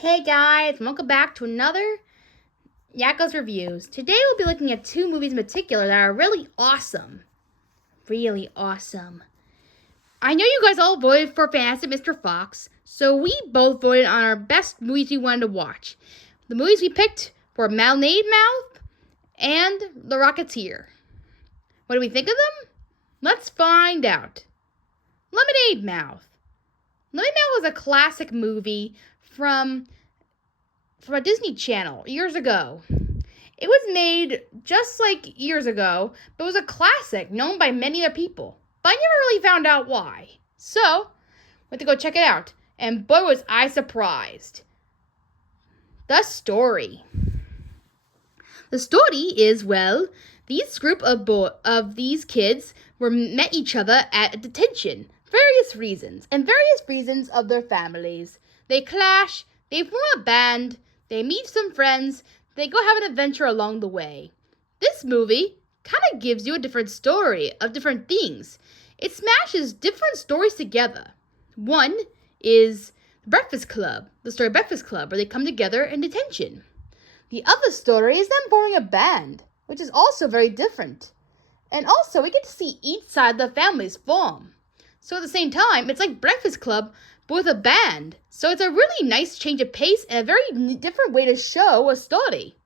Hey guys, welcome back to another Yakos Reviews. Today we'll be looking at two movies in particular that are really awesome. Really awesome. I know you guys all voted for Fantastic Mr. Fox, so we both voted on our best movies we wanted to watch. The movies we picked were Lemonade Mouth and The Rocketeer. What do we think of them? Let's find out. Lemonade Mouth. Lemonade Mouth was a classic movie from a Disney Channel years ago. It was made just like years ago, but it was a classic known by many other people. But I never really found out why. So, went to go check it out, and boy was I surprised. The story. The story is, these group of these kids met each other at a detention. Various reasons of their families. They clash, they form a band, they meet some friends, they go have an adventure along the way. This movie kind of gives you a different story of different things. It smashes different stories together. One is Breakfast Club, the story of Breakfast Club, where they come together in detention. The other story is them forming a band, which is also very different. And also, we get to see each side of the families form. So at the same time, it's like Breakfast Club, but with a band. So it's a really nice change of pace and a very different way to show a story.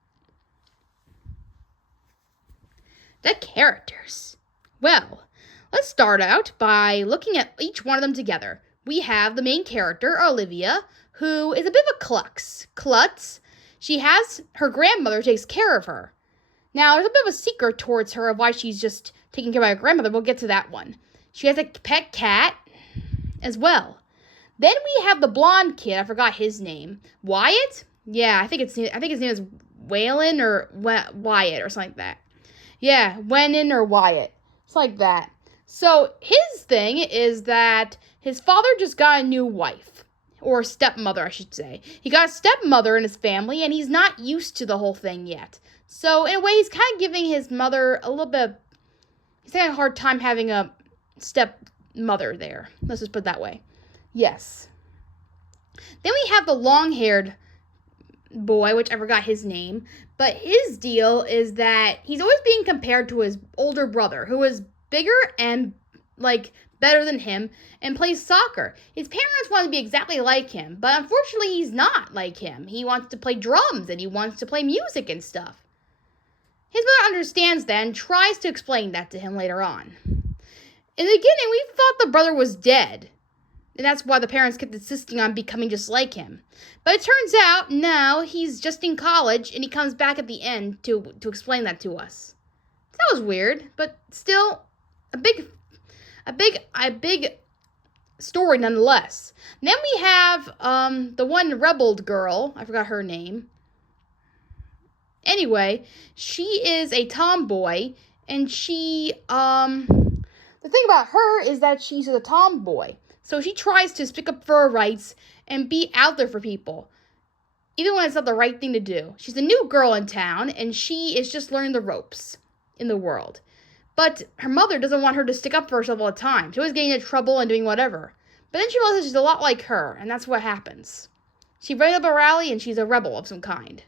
The characters. Well, let's start out by looking at each one of them together. We have the main character, Olivia, who is a bit of a klutz. She has her grandmother takes care of her. Now, there's a bit of a secret towards her of why she's just taking care of her grandmother. We'll get to that one. She has a pet cat as well. Then we have the blonde kid. I forgot his name. Wyatt? Yeah, I think his name is Waylon or Wyatt or something like that. Yeah, Wenin or Wyatt. It's like that. So his thing is that his father just got a new wife. Or stepmother, I should say. He got a stepmother in his family, and he's not used to the whole thing yet. So in a way, he's kind of giving his mother a little bit. He's having a hard time having a stepmother there. Let's just put it that way. Yes. Then we have the long-haired boy, which I forgot his name. But his deal is that he's always being compared to his older brother, who is bigger and, better than him and plays soccer. His parents want to be exactly like him, but unfortunately he's not like him. He wants to play drums and he wants to play music and stuff. His mother understands that and tries to explain that to him later on. In the beginning, we thought the brother was dead. And that's why the parents kept insisting on becoming just like him. But it turns out now he's just in college and he comes back at the end to explain that to us. That was weird, but still a big story nonetheless. And then we have the one rebelled girl. I forgot her name. Anyway, she is a tomboy, and the thing about her is that she's a tomboy. So she tries to stick up for her rights and be out there for people, even when it's not the right thing to do. She's a new girl in town, and she is just learning the ropes in the world. But her mother doesn't want her to stick up for herself all the time. She's always getting into trouble and doing whatever. But then she realizes she's a lot like her, and that's what happens. She runs up a rally, and she's a rebel of some kind.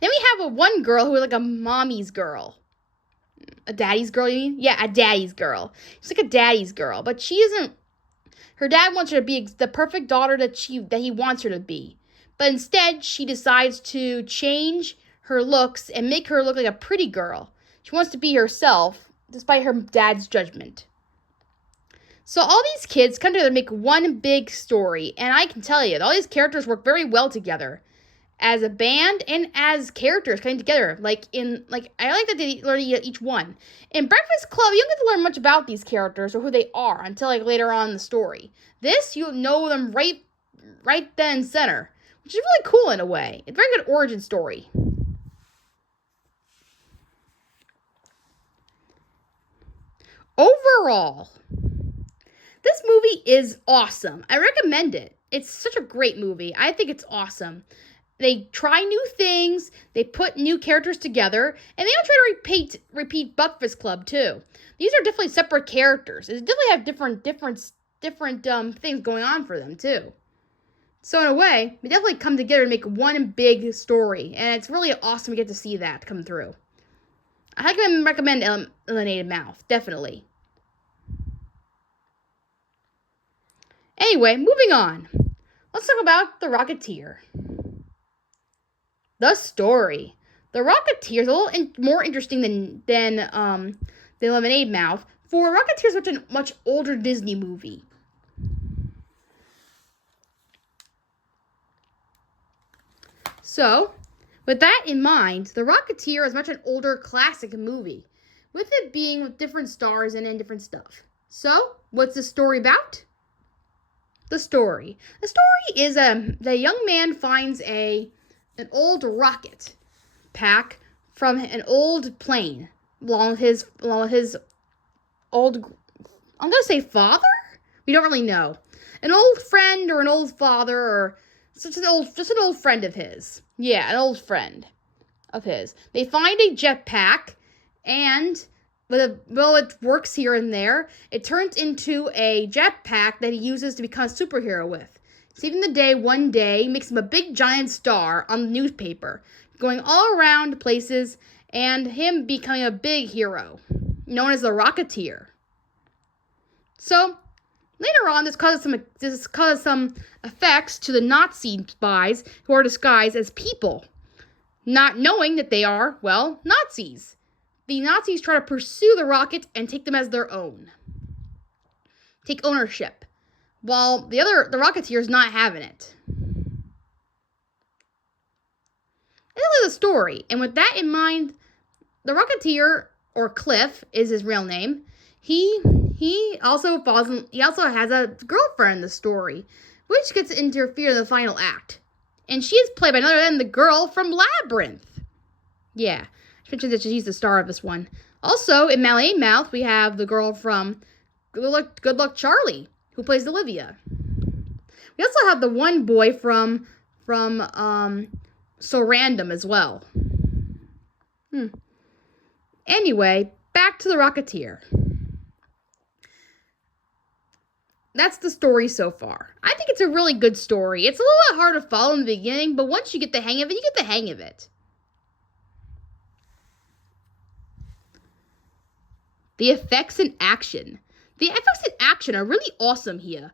Then we have one girl who is like a mommy's girl. A daddy's girl, you mean? Yeah, a daddy's girl. She's like a daddy's girl, but she isn't. Her dad wants her to be the perfect daughter that he wants her to be. But instead, she decides to change her looks and make her look like a pretty girl. She wants to be herself, despite her dad's judgment. So all these kids come together to make one big story, and I can tell you, all these characters work very well together. As a band and as characters coming together. I like that they learn each one. In Breakfast Club, you don't get to learn much about these characters or who they are until later on in the story. This, you know them right then and center, which is really cool in a way. It's a very good origin story. Overall, this movie is awesome. I recommend it. It's such a great movie. I think it's awesome. They try new things, they put new characters together, and they don't try to repeat Breakfast Club too. These are definitely separate characters. They definitely have different things going on for them too. So in a way, we definitely come together to make one big story, and it's really awesome to get to see that come through. I can recommend Eliminated Mouth, definitely. Anyway, moving on. Let's talk about The Rocketeer. The story. The Rocketeer is a little more interesting than the Lemonade Mouth. For Rocketeer is such a much older Disney movie. So, with that in mind, The Rocketeer is much an older classic movie, with it being with different stars and different stuff. So, what's the story about? The story. The story is the young man finds an old rocket pack from an old plane along with his old, I'm gonna say father? We don't really know. An old friend or an old father or just an old friend of his. Yeah, an old friend of his. They find a jetpack, and it works here and there. It turns into a jetpack that he uses to become a superhero with. Saving the day one day makes him a big giant star on the newspaper, going all around places, and him becoming a big hero, known as the Rocketeer. So, later on, this causes some effects to the Nazi spies who are disguised as people, not knowing that they are, well, Nazis. The Nazis try to pursue the rocket and take them as their own. Take ownership, while the Rocketeer is not having it. This is the story, and with that in mind, the Rocketeer, or Cliff, is his real name. He also has a girlfriend in the story, which gets interfered in the final act, and she is played by none other than the girl from Labyrinth. Yeah, I mentioned that she's the star of this one. Also, in Malay Mouth, we have the girl from Good Luck Charlie, who plays Olivia. We also have the one boy from So Random as well. Anyway, back to the Rocketeer. That's the story so far. I think it's a really good story. It's a little bit hard to follow in the beginning, but once you get the hang of it, you get the hang of it. The effects in action. The effects in action are really awesome here.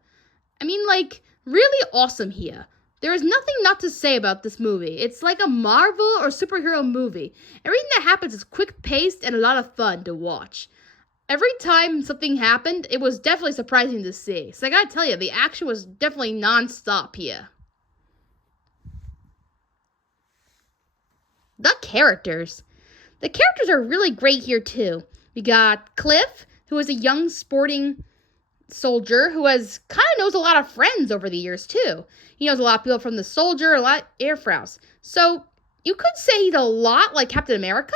I mean, really awesome here. There is nothing not to say about this movie. It's like a Marvel or superhero movie. Everything that happens is quick-paced and a lot of fun to watch. Every time something happened, it was definitely surprising to see. So I gotta tell you, the action was definitely non-stop here. The characters. The characters are really great here too. We got Cliff, who is a young sporting soldier who knows a lot of friends over the years too. He knows a lot of people from the soldier, a lot of Air Force. So you could say he's a lot like Captain America,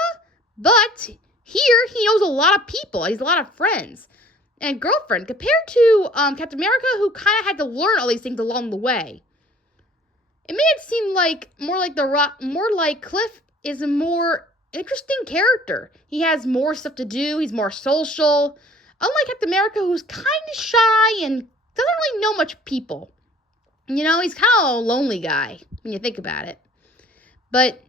but here he knows a lot of people. He's a lot of friends and girlfriend compared to Captain America, who kind of had to learn all these things along the way. It made it seem like more like Cliff is a more interesting character. He has more stuff to do. He's more social. Unlike Captain America, who's kind of shy and doesn't really know much people. You know, he's kind of a lonely guy when you think about it. But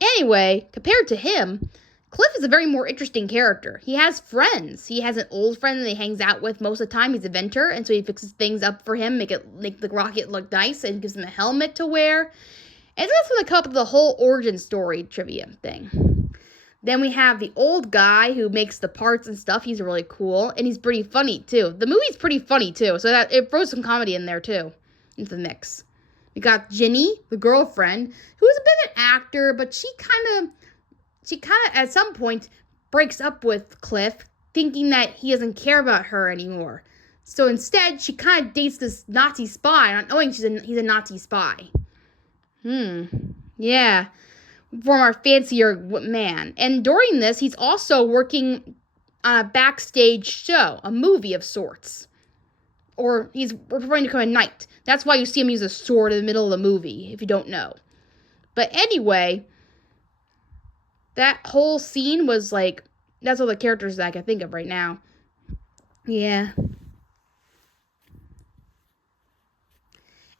anyway, compared to him, Cliff is a very more interesting character. He has friends. He has an old friend that he hangs out with most of the time. He's a inventor, and so he fixes things up for him, make the rocket look nice, and gives him a helmet to wear. And so that's going to come up with the whole origin story trivia thing. Then we have the old guy who makes the parts and stuff. He's really cool, and he's pretty funny, too. The movie's pretty funny, too, so that it throws some comedy in there, too, into the mix. We got Ginny, the girlfriend, who is a bit of an actor, but she kind of, at some point, breaks up with Cliff, thinking that he doesn't care about her anymore. So instead, she kind of dates this Nazi spy, not knowing he's a Nazi spy. Yeah. From our fancier man. And during this, he's also working on a backstage show, a movie of sorts. Or he's preparing to become a knight. That's why you see him use a sword in the middle of the movie, if you don't know. But anyway, that whole scene was like, that's all the characters that I can think of right now. Yeah.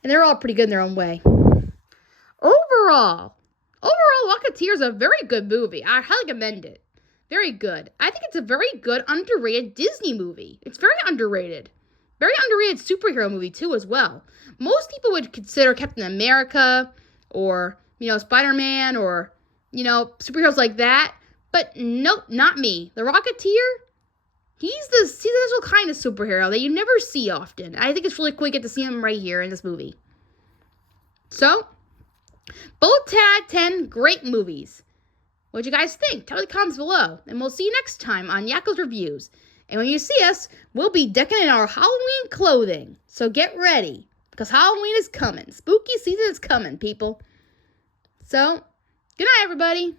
And they're all pretty good in their own way. Overall, Rocketeer is a very good movie. I highly recommend it. Very good. I think it's a very good, underrated Disney movie. It's very underrated. Very underrated superhero movie, too, as well. Most people would consider Captain America or, Spider-Man or, superheroes like that. But nope, not me. The Rocketeer, he's the special kind of superhero that you never see often. I think it's really cool to get to see him right here in this movie. So, both 10 out of 10 great movies. What do you guys think? Tell me in the comments below. And we'll see you next time on Yakko's Reviews. And when you see us, we'll be decking in our Halloween clothing. So get ready, because Halloween is coming. Spooky season is coming, people. So, good night, everybody.